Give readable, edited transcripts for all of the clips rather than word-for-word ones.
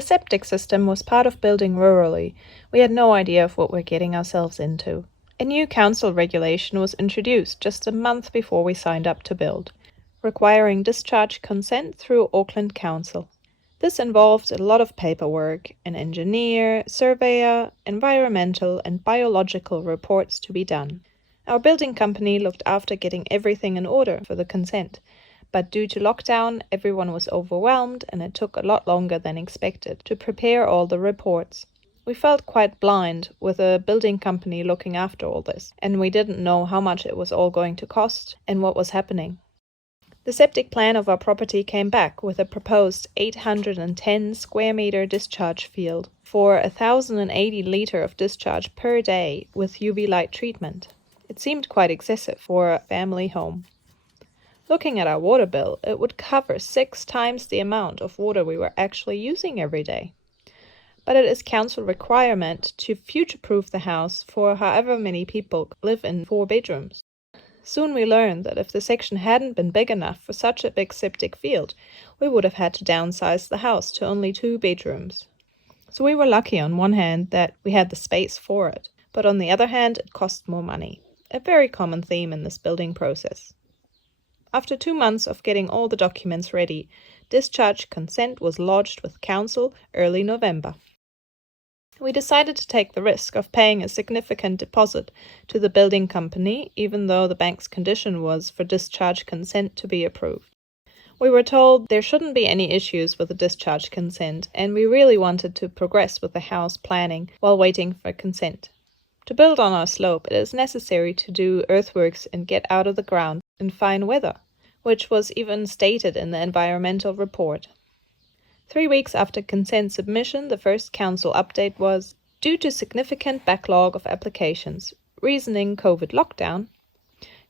The septic system was part of building rurally. We had no idea of what we're getting ourselves into. A new council regulation was introduced just a month before we signed up to build, requiring discharge consent through Auckland Council. This involved a lot of paperwork, an engineer, surveyor, environmental and biological reports to be done. Our building company looked after getting everything in order for the consent, but due to lockdown, everyone was overwhelmed and it took a lot longer than expected to prepare all the reports. We felt quite blind with a building company looking after all this, and we didn't know how much it was all going to cost and what was happening. The septic plan of our property came back with a proposed 810 square meter discharge field for 1,080 litre of discharge per day with UV light treatment. It seemed quite excessive for a family home. Looking at our water bill, it would cover 6 times the amount of water we were actually using every day. But it is council requirement to future-proof the house for however many people live in 4 bedrooms. Soon we learned that if the section hadn't been big enough for such a big septic field, we would have had to downsize the house to only 2 bedrooms. So we were lucky on one hand that we had the space for it, but on the other hand it cost more money, a very common theme in this building process. After 2 months of getting all the documents ready, discharge consent was lodged with council early November. We decided to take the risk of paying a significant deposit to the building company, even though the bank's condition was for discharge consent to be approved. We were told there shouldn't be any issues with the discharge consent, and we really wanted to progress with the house planning while waiting for consent. To build on our slope, it is necessary to do earthworks and get out of the ground in fine weather, which was even stated in the environmental report. 3 weeks after consent submission, the first council update was, due to significant backlog of applications, reasoning COVID lockdown,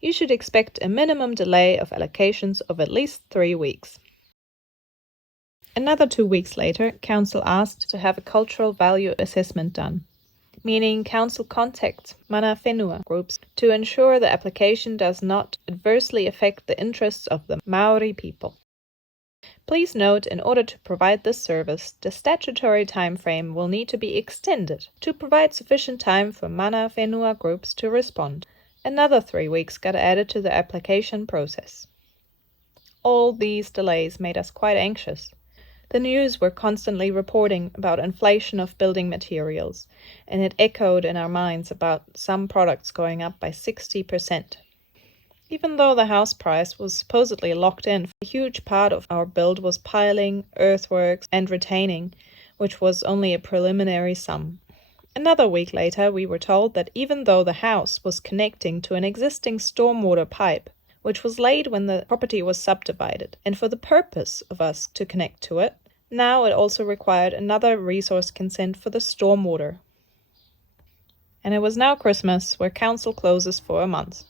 you should expect a minimum delay of allocations of at least 3 weeks. Another 2 weeks later, council asked to have a cultural value assessment done, meaning council contacts mana whenua groups to ensure the application does not adversely affect the interests of the Maori people. Please note, in order to provide this service, the statutory time frame will need to be extended to provide sufficient time for mana whenua groups to respond. Another 3 weeks got added to the application process. All these delays made us quite anxious. The news were constantly reporting about inflation of building materials, and it echoed in our minds about some products going up by 60%. Even though the house price was supposedly locked in, a huge part of our build was piling, earthworks, and retaining, which was only a preliminary sum. Another week later, we were told that even though the house was connecting to an existing stormwater pipe, which was laid when the property was subdivided, and for the purpose of us to connect to it, now it also required another resource consent for the stormwater. And it was now Christmas, where council closes for a month.